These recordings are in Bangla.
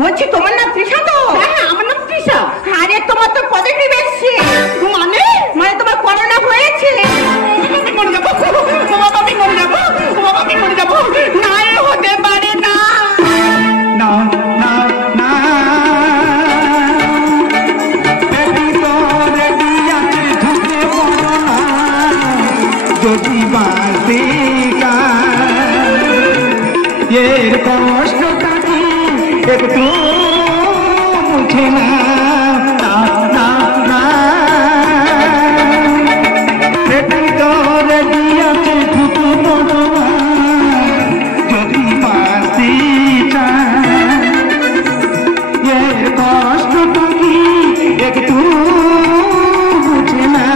বলছি তোমার নাম তৃষা তো? হ্যাঁ আমার নাম তৃষা। আরে তোমার তো পজিটিভ এসছে। মানে মানে তোমার করোনা হয়েছে। মরে যাবো বাবা, আমি মরে যাবো বাবা, আমি মরে যাবো। না এ হতে পারে না। না না না বেবি তো রেডি আছে, ঢুকে পড়ো না যদি বাঁচতে এর কষ্টটা কি একটু মুছে না। না না বেবি তো রেডি আছে, ঢুকে পড়ো না যদি বাঁচতে এর কষ্টটা কি একটু মুছে না।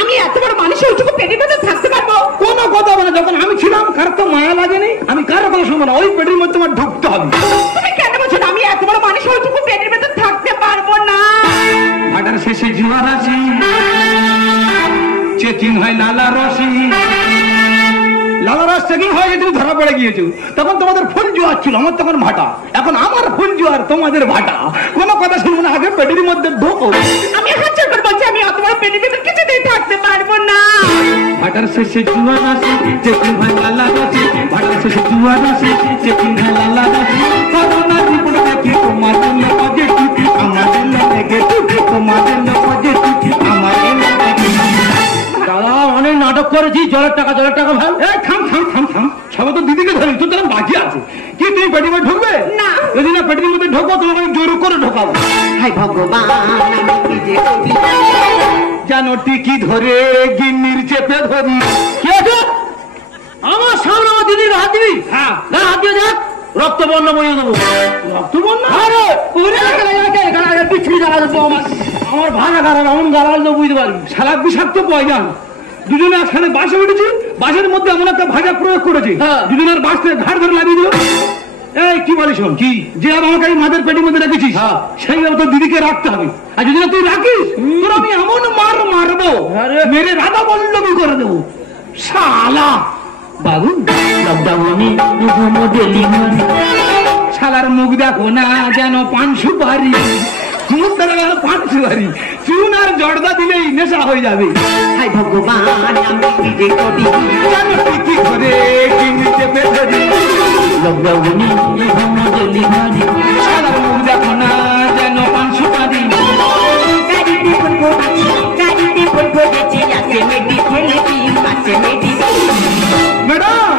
আমি এত বড় মানুষ ওইটুকু পেটের মধ্যে থাকতে পারবো? কোনো কথা বলে, যখন আমি ছিলাম কারো তো মায়া লাগেনি, আমি কারো কথা শুনবো না, ওই পেটের মধ্যে আমার ঢুকতে হবে। তুমি কেন বলছো না আমি এত বড় মানুষ ওইটুকু পেটের মধ্যে থাকতে পারবো না? ভাটার শেষে জুয়ার আসি, চেকিং হয় লালা রসি, লালা রস চেকিং হয়ে তুমি ধরা পড়ে গিয়েছো, তখন তোমাদের ফুল জোয়ার ছিল, আমার তখন ভাটা, এখন আমার ফুল জোয়ার তোমাদের ভাটা। কোনো কথা শুনবো না, আগে পেটের মধ্যে ঢোকো। আমি হাত জোর করে বলছি আমি অত বড় পেটের মধ্যে কিছুতেই থাকতে পারবো না। ভাটার শেষে জুয়ার আসি, চেকিং হয় লালা রসি, ভাটার শেষে জুয়ার আসি, চেকিং হয় লালা রসি। করোনা রিপোর্ট দেখি তোমার জন্য পজিটিভ, আমার জন্য নেগেটিভ, তোমার জন্য পজিটিভ, আমার জন্য নেগেটিভ। দাদা অনেক নাটক করেছি, জলের টাকা ভাই। থাম থাম থাম থাম, সবাই তো দিদিকে ধরি, তোর তখন বাকি আছে কি? তুমি পেটের মধ্যে ঢুকবে না? যদি না পেটের মধ্যে ঢোকো তোমাকে জোর করে ঢোকাবো। হায় ভগবান আমি কি যে করি, জানো টিকি ধরে গিন্নির চেপে ধরি। কি আছে আমার সামনে আমার দিদির হাত দিবি? হ্যাঁ হাত দিয়ে দেখ, রক্ত বর্ণ বইয়ে দেবো। রক্ত বর্ণ? আরে পিছড়ি গালা দেবো। আমার ভাড়া গাড়া এমন গালা দেবো বুঝতে পারবি, সারা বিষাক্ত পয়জন। দুজনে একসাথে বাসে উঠেছি, বাসের মধ্যে এমন একটা ভাজা প্রয়োগ করেছি, দুজনের বাস থেকে ঘাড় ধরে লাগিয়ে দিল। এই কি বলিস কি, যে আমাকে এই মাদের পেটের মধ্যে রেখেছিস সেইভাবে তোর দিদিকে রাখতে হবে, আর যদি না তুই রাখিস তোর আমি এমন মারবো, মেরে রাধা বল্লভী করে দেবো শালা। বাবু শালার মুখ দেখো না যেন পান সুপারি, মুখ দেখা গেল পান সুপারি, চুন আর জর্দা দিলেই নেশা হয়ে যাবে। হায় ভগবান আমি কি যে করি, জানো কি করে কিনে চেপে ধরি, শালার মুখ দেখো না যেন পান সুপারি। গাড়িতে ফোন করেছি আছে মেডি ফেলেছি আছে মেডি। ম্যাডাম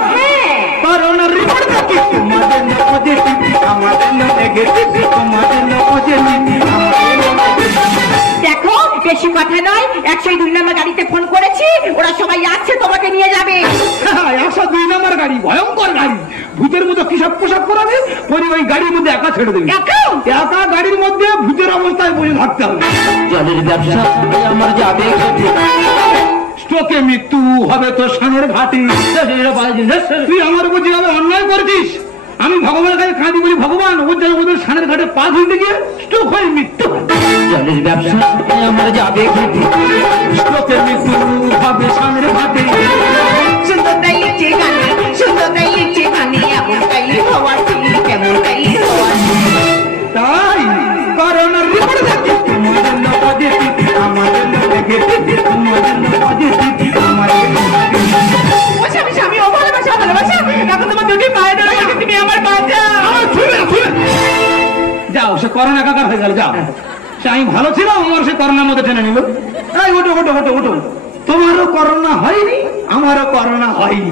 করোনার রিপোর্ট দেখি তোমাদের জন্য পজিটিভ, আমাদের জন্য নেগেটিভ, তোমাদের জন্য পজিটিভ। দেখো বেশি কথা নয়, 102 নম্বর গাড়িতে ফোন করেছি, ওরা সবাই আসছে তোমাকে নিয়ে যাবে। 102 নম্বর গাড়ি ভয়ঙ্কর গাড়ি, ভূতের মতো কি সব পোশাক পরাবে, পরে ওই গাড়ির মধ্যে একা ছেড়ে দেবে। একা গাড়ির মধ্যে ভূতের অবস্থায় বসে থাকতে হবে। জলের ব্যবসা আমার যাবে, স্ট্রোকে মৃত্যু হবে তো সানের ঘাটি। তুই আমার উপর যেভাবে অন্যায় করেছিস, আমি ভগবানের কাছে কাঁদি, বলি ভগবান ওদের সানের ঘাটে পা ধুইতে গিয়ে স্ট্রোক হয়ে মৃত্যু। জলের ব্যবসা আমার যাবে, স্ট্রোকে মৃত্যু হবে সানের ঘাটে। সুন্দরটাই লিখছে গানে, সুন্দরটাই লিখছে গানে, এমনটাই হওয়ার ছিল, কেমনটাই হওয়ার। তাই করোনার রিপোর্ট দেখি তোমার জন্য পজিটিভ, আমার জন্য নেগেটিভ, তোমার জন্য পজিটিভ, আমার জন্য নেগেটিভ। আমি ও ভালোবাসা এখন তোমার দুটি পায়ে ধরে তুমি আমার বাচ্চা। যাও, সে করোনা কাকার হয়ে গেল, যাও। সে আমি ভালো ছিলাম, আমার সে করোনার মধ্যে টেনে নিল। এই ওটো ওটো ওটো ওটো, তোমারও করোনা হয়নি, আমারও করোনা হয়নি।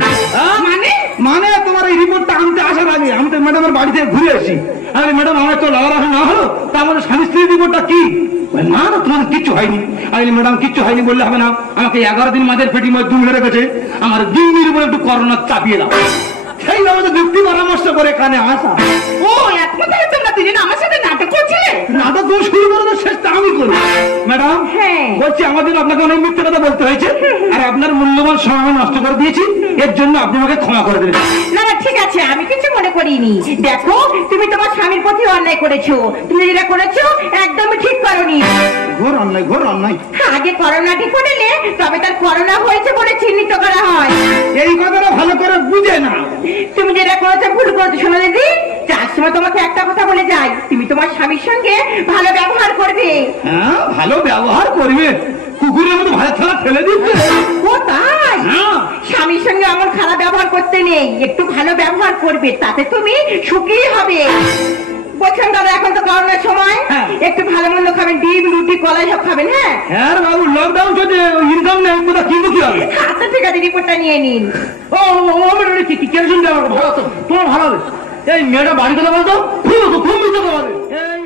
মানে তোমার এই রিপোর্টটা আনতে আসার আগে আমি তো ম্যাডামের বাড়ি থেকে ঘুরে আসি। আরে ম্যাডাম আমার তো লাগানো না হলো, তা আমাদের স্বামী স্ত্রীর রিপোর্টটা কি? না না তোমার কিচ্ছু হয়নি। আমি ম্যাডাম কিচ্ছু হয়নি বললে হবে না, আমাকে 11 দিন মাদের পেটি মধ্যে দুমড়ে রেখেছে, আমার দিনের উপরে একটু করোনা চাপিয়ে দাও। সেই আমাদের যুক্তি পরামর্শ করে কানে আসা। ও এখন থেকে তোমরা দুজন আমার সাথে নাটক করছিলে? নাটক তুমি শুরু করো, শেষটা আমি করি। ম্যাডাম বলছি আমাদের আপনাকে অনেক মিথ্যে কথা বলতে হয়েছে, আর আপনার মূল্যবান সময় নষ্ট করে দিয়েছি, এর জন্য আপনি আমাকে ক্ষমা করে দেবেন। না না ঠিক আছে, আমি কিছু মনে করিনি। দেখো তুমি তোমার স্বামীর প্রতি অন্যায় করেছো, তুমি যেটা করেছো একদমই ঠিক করোনি। ঘোর অন্যায়, ঘোর অন্যায়। আগে করোনাটি করলে তবে তার করোনা হয়েছে বলে চিহ্নিত করা হয়। এই কথাটা ভালো তুমি যেটা করেছো ভুল করেছো। শোনো দিদি, যার সময় তোমাকে একটা কথা বলে যাই, তুমি তোমার স্বামীর সঙ্গে ভালো ব্যবহার করবে। হ্যাঁ, ভালো ব্যবহার করবে। কুকুরের মতো ভালো খেলা ফেলে দিচ্ছে। ও তাই? হ্যাঁ। স্বামীর সঙ্গে আমার খারাপ ব্যবহার করতে নেই, একটু ভালো ব্যবহার করবে, তাতে তুমি সুখী হবে। বলছেন দাদা, এখন তো করোনার সময়, হ্যাঁ। একটু ভালো মন্দ খাবেন, ডিম রুটি কলাই সব খাবেন। হ্যাঁ হ্যাঁ রে বাবু, লকডাউন চলছে, ইনকাম নেই, কোথাও কিনবো কি হবে? আচ্ছা ঠিক আছে, রিপোর্টটা নিয়ে নিন। ও কেন শুনতে আমার ভালো তো, তোমার ভালো হবে। এই মেয়েটা বাড়ি কথা বলতো, খুব মিথ্যে কথা বলে। এই